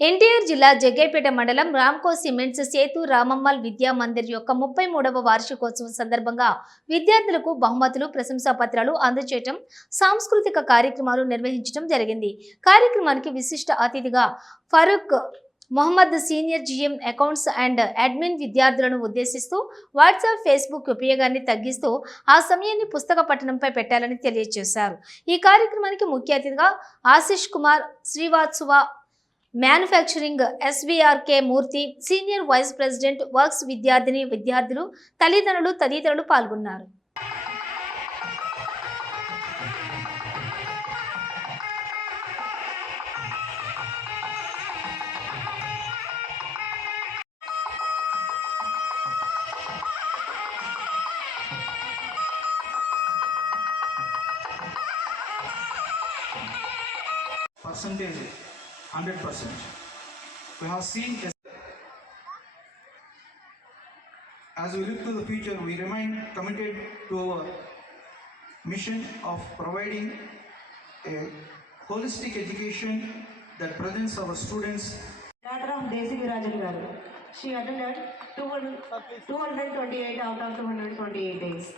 ఎన్టీఆర్ జిల్లా జగ్గైపేట మండలం రామ్కో సిమెంట్స్ సేతు రామమ్మల్ విద్యా మందిర్ యొక్క ముప్పై మూడవ వార్షికోత్సవం సందర్భంగా విద్యార్థులకు బహుమతులు ప్రశంసా పత్రాలు అందజేయటం సాంస్కృతిక కార్యక్రమాలు నిర్వహించడం జరిగింది. కార్యక్రమానికి విశిష్ట అతిథిగా Farooq Mohammed senior GM accounts and admin విద్యార్థులను ఉద్దేశిస్తూ వాట్సాప్ ఫేస్బుక్ ఉపయోగాన్ని తగ్గిస్తూ ఆ సమయాన్ని పుస్తక పఠనంపై పెట్టాలని తెలియజేశారు. ఈ కార్యక్రమానికి ముఖ్య అతిథిగా Ashish Kumar Srivastava manufacturing SVRK Murthy senior vice president works విద్యార్థిని విద్యార్థులు తల్లిదండ్రులు తదితరులు పాల్గొన్నారు. Percentage. 100%. We have seen As we look to the future, we remain committed to our mission of providing a holistic education that presents our students. Daughter of Desi Virajan Garu. She attended 228 out of 228 days.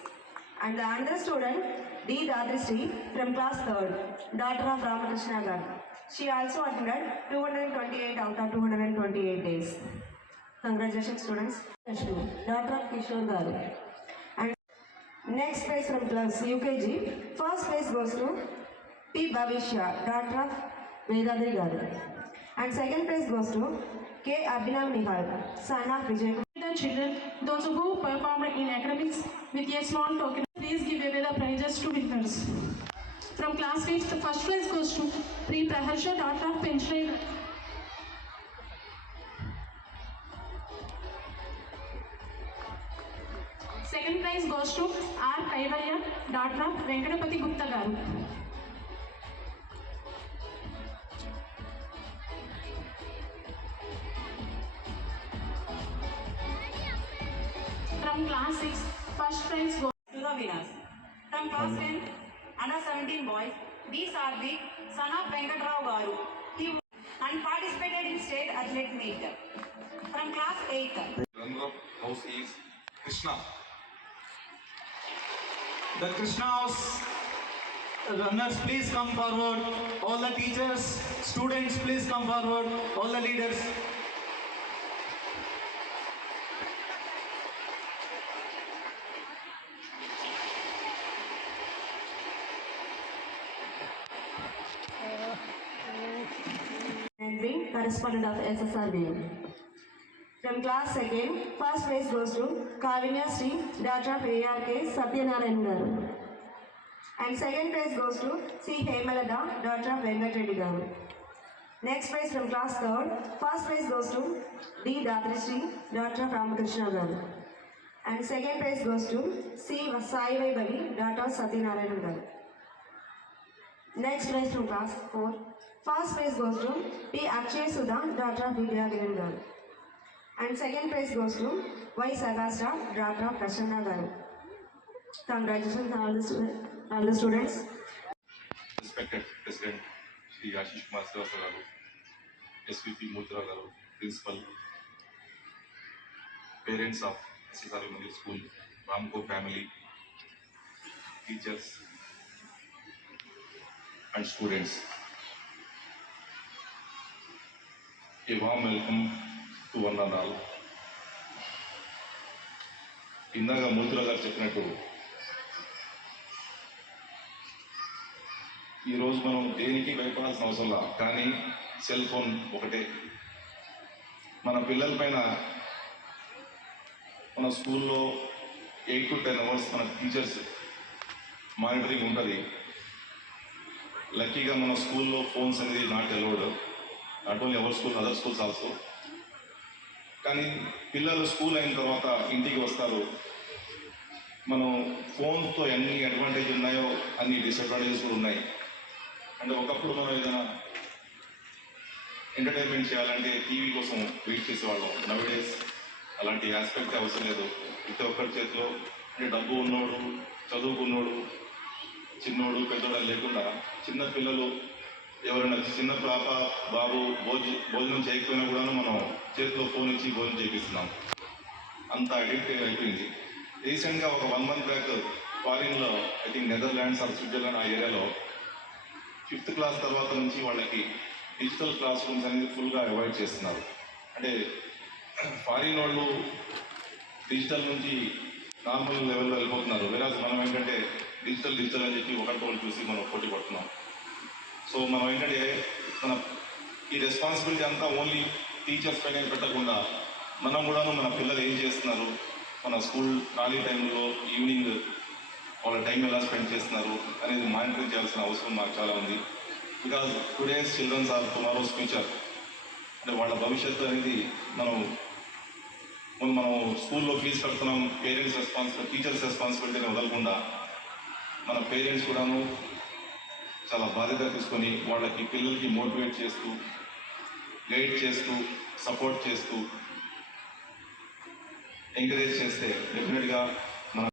And the another student, D. Dadrishri, from class 3rd, daughter of Ramakrishna Garu. She also attended 228 out of 228 days. Congratulations, students. Daughter of Kishore garu. And next place from class UKG, first place goes to P. Bhavishya, daughter of Vedadri garu. And second place goes to K. Abhinav Nihal, son of Vijay. The children, those who performed in academics with a small token, please give away the prizes to winners. From class 5th, the first prize goes to Pri Praharsha, daughter of Pensionary. Second prize goes to R. Kaivalya, daughter of Venkatapati Gupta Garu. From class 6, first prize goes under 17 boys, D. Sarvik, son of Venkatrao Garu. He and participated in state athlete meet. From class 8, runner up house is Krishna. The Krishna House runners, please come forward. All the teachers, students, please come forward. All the leaders. and bring correspondent of SSRB. From class second, first place goes to Kavinya Sri, daughter of ARK Satyanarayan. And second place goes to C. Hemalada, daughter of Venkat Reddy Garu. Next prize from class third, first prize goes to D. Dadrisri, daughter of Ramakrishna Garu. And second prize goes to C. Sai Vaibhavi, daughter of Satyanarayan. Next prize from class 4. First prize goes to P. Akshay Sudha, daughter of Vidya Giran Garu. And second prize goes to Y. Sagasta, daughter of Prasanna Garu. Congratulations all the, student, all the students. Respected President Shri Ashish Kumar garu, SVP Murtala garu, Principal, parents of SSR Mandir School, Ramco family, teachers and students. A warm welcome to one and all. ఇందాక మూతుల గారు చెప్పినట్టు ఈరోజు మనం దేనికి భయపడాల్సిన అవసరం లా? కానీ cell phone ఒకటే. మన పిల్లల పైన మన స్కూల్లో ఎయిట్ టు టెన్ అవర్స్ మన టీచర్స్ మానిటరింగ్ ఉంటుంది. లక్కీగా మన స్కూల్లో ఫోన్స్ అనేది not allowed. Not only our school other schools also కానీ పిల్లలు స్కూల్ అయిన తర్వాత ఇంటికి వస్తారు. మనం ఫోన్తో ఎన్ని అడ్వాంటేజ్ ఉన్నాయో అన్ని డిసడ్వాంటేజెస్ కూడా ఉన్నాయి. అంటే ఒకప్పుడు మనం ఏదైనా ఎంటర్టైన్మెంట్ చేయాలంటే టీవీ కోసం వెయిట్ చేసేవాళ్ళం. నవడేస్ అలాంటి ఆస్పెక్ట్ అవసరం లేదు. ప్రతి ఒక్కరి చేతిలో అంటే డబ్బు ఉన్నోడు చదువుకున్నోడు చిన్నోడు పెద్దోడు లేకుండా చిన్న పిల్లలు ఎవరైనా చిన్న పాప బాబు భోజ భోజనం చేయకపోయినా కూడా మనం చేతితో ఫోన్ ఇచ్చి భోజనం చేపిస్తున్నాం. అంత అడిక్ట్ అయిపోయింది. రీసెంట్గా ఒక one month back ఫారిన్లో I think Netherlands or Switzerland ఆ ఏరియాలో ఫిఫ్త్ క్లాస్ తర్వాత నుంచి వాళ్ళకి డిజిటల్ క్లాస్ రూమ్స్ అనేది ఫుల్గా అవాయిడ్ చేస్తున్నారు. అంటే ఫారిన్ వాళ్ళు డిజిటల్ నుంచి నార్మల్ లెవెల్లో వెళ్ళిపోతున్నారు. వేరే మనం ఏంటంటే డిజిటల్ డిజిటల్ అని చెప్పి ఒకటి చూసి మనం పోటీ పడుతున్నాం. సో మనం ఏంటంటే మన ఈ రెస్పాన్సిబిలిటీ అంతా ఓన్లీ టీచర్స్ పైన పెట్టకుండా మనం కూడాను మన పిల్లలు ఏం చేస్తున్నారు? మన స్కూల్ ఖాళీ టైంలో ఈవినింగ్ వాళ్ళ టైం ఎలా స్పెండ్ చేస్తున్నారు? అనేది మానిటర్ చేయాల్సిన అవసరం మాకు చాలా ఉంది because today's childrens are tomorrow's future అంటే వాళ్ళ భవిష్యత్తు అనేది మనం మనం స్కూల్లో ఫీజు కడుతున్నాం పేరెంట్స్ రెస్పాన్సిబిలిటీ టీచర్స్ రెస్పాన్సిబిలిటీని వదలకుండా మన పేరెంట్స్ కూడాను చాలా బాధ్యత తీసుకొని వాళ్ళకి పిల్లలకి మోటివేట్ చేస్తూ గైడ్ చేస్తూ సపోర్ట్ చేస్తూ ఎంకరేజ్ చేస్తే డెఫినెట్గా